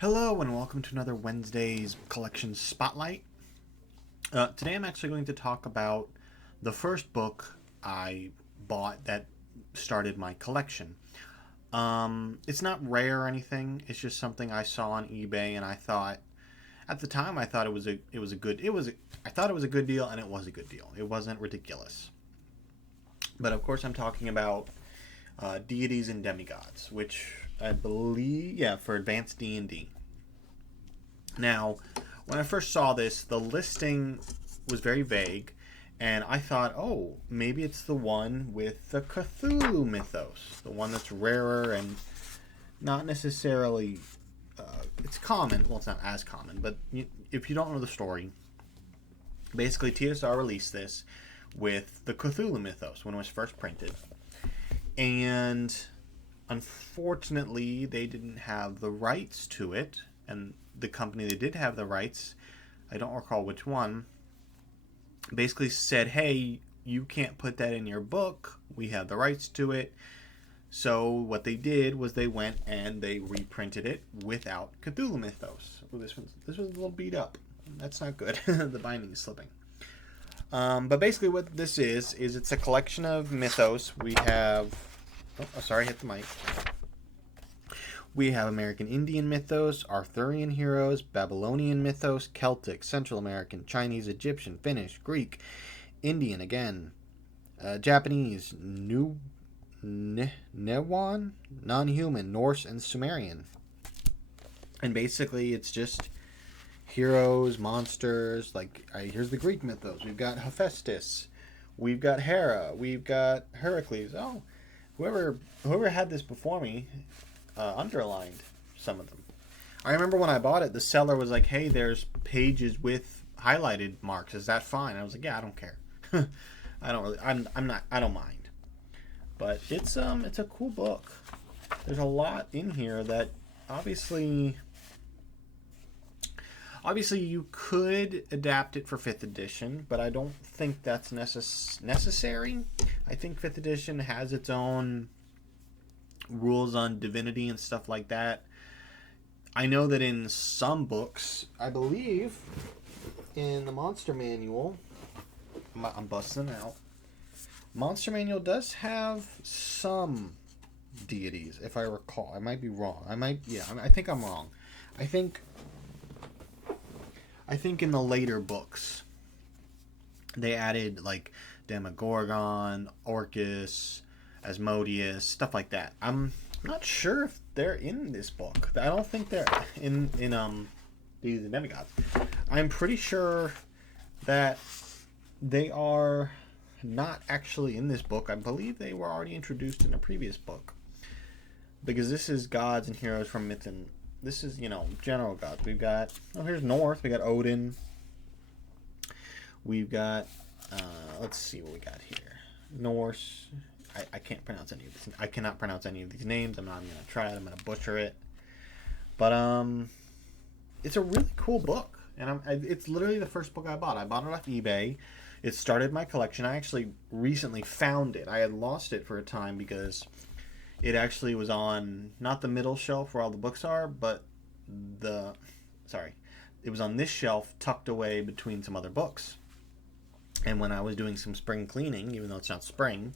Hello and welcome to another Wednesday's Collection Spotlight. Today I'm actually going to talk about the first book I bought that started my collection. It's not rare or anything. It's just something I saw on eBay, and I thought at the time I thought I thought it was a good deal, and it was a good deal. It wasn't ridiculous. But of course I'm talking about Deities and Demigods, which I believe, yeah, for Advanced D&D. Now, when I first saw this, the listing was very vague, and I thought, oh, maybe it's the one with the Cthulhu mythos, the one that's rarer and not necessarily. It's common. Well, it's not as common, but if you don't know the story, basically TSR released this with the Cthulhu mythos when it was first printed, and unfortunately, they didn't have the rights to it, and the company that did have the rights, I don't recall which one, basically said, hey, you can't put that in your book. We have the rights to it. So what they did was they went and they reprinted it without Cthulhu mythos. Ooh, this was a little beat up. That's not good. The binding is slipping. But basically what this is it's a collection of mythos. We have... Oh, sorry, I hit the mic. We have American Indian mythos, Arthurian heroes, Babylonian mythos, Celtic, Central American, Chinese, Egyptian, Finnish, Greek, Indian again, Japanese, Newan, non-human, Norse, and Sumerian. And basically it's just heroes, monsters, here's the Greek mythos. We've got Hephaestus, we've got Hera, we've got Heracles. Oh, whoever had this before me underlined some of them. I remember when I bought it, the seller was like, hey, there's pages with highlighted marks. Is that fine? I was like, yeah, I don't care. I don't mind. But it's a cool book. There's a lot in here that obviously you could adapt it for 5th edition, but I don't think that's necessary. I think 5th edition has its own rules on divinity and stuff like that. I know that in some books, I believe in the Monster Manual, I'm busting out. Monster Manual does have some deities, if I recall. I might be wrong. I think I'm wrong. I think in the later books, they added like Demogorgon, Orcus, Asmodeus, stuff like that. I'm not sure if they're in this book. I don't think they're in the Demigods. I'm pretty sure that they are not actually in this book. I believe they were already introduced in a previous book. Because this is gods and heroes from myth, and this is, general gods. We've got, here's North. We got Odin. We've got, let's see what we got here. Norse. I can't pronounce any of this. I cannot pronounce any of these names. I'm not even gonna try it. I'm gonna butcher it. But it's a really cool book, and it's literally the first book I bought. I bought it off eBay. It started my collection. I actually recently found it. I had lost it for a time because it actually was on not the middle shelf where all the books are, but it was on this shelf tucked away between some other books. And when I was doing some spring cleaning, even though it's not spring,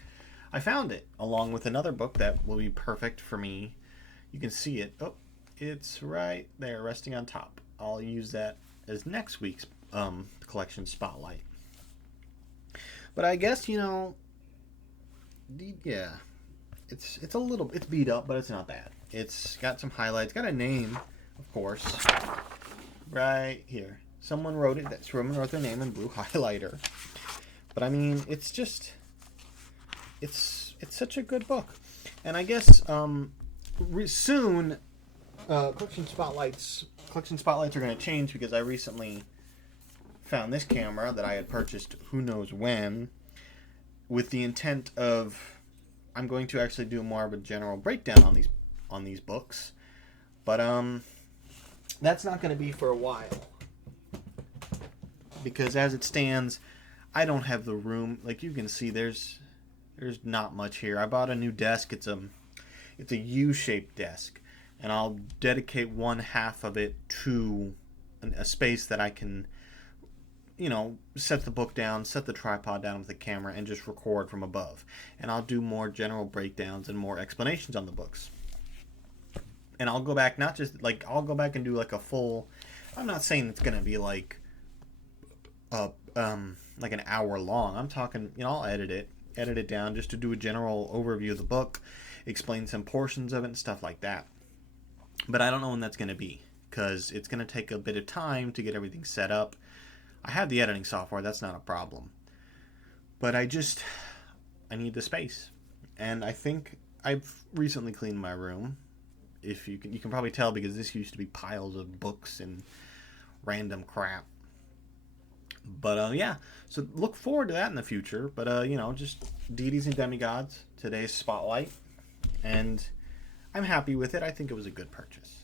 I found it, along with another book that will be perfect for me. You can see it. Oh, it's right there, resting on top. I'll use that as next week's collection spotlight. But I guess, yeah, it's beat up, but it's not bad. It's got some highlights, got a name, of course, right here. Someone wrote their name in blue highlighter. But I mean, it's just... It's such a good book, and I guess soon collection spotlights are going to change because I recently found this camera that I had purchased who knows when, with the intent of I'm going to actually do more of a general breakdown on these books, but that's not going to be for a while because as it stands, I don't have the room. Like you can see, there's not much here. I bought a new desk. It's a U-shaped desk. and I'll dedicate one half of it to a space that I can, set the book down, set the tripod down with the camera, and just record from above. And I'll do more general breakdowns and more explanations on the books. And I'll go back, not just like, I'll go back and do like a full. I'm not saying it's gonna be like an hour long. I'm talking, I'll edit it down just to do a general overview of the book, explain some portions of it and stuff like that. But I don't know when that's gonna be because it's gonna take a bit of time to get everything set up. I have the editing software, that's not a problem. But I need the space. And I think I've recently cleaned my room. If you can probably tell because this used to be piles of books and random crap. But yeah, so look forward to that in the future. But just deities and demigods, today's spotlight, and I'm happy with it. I think it was a good purchase.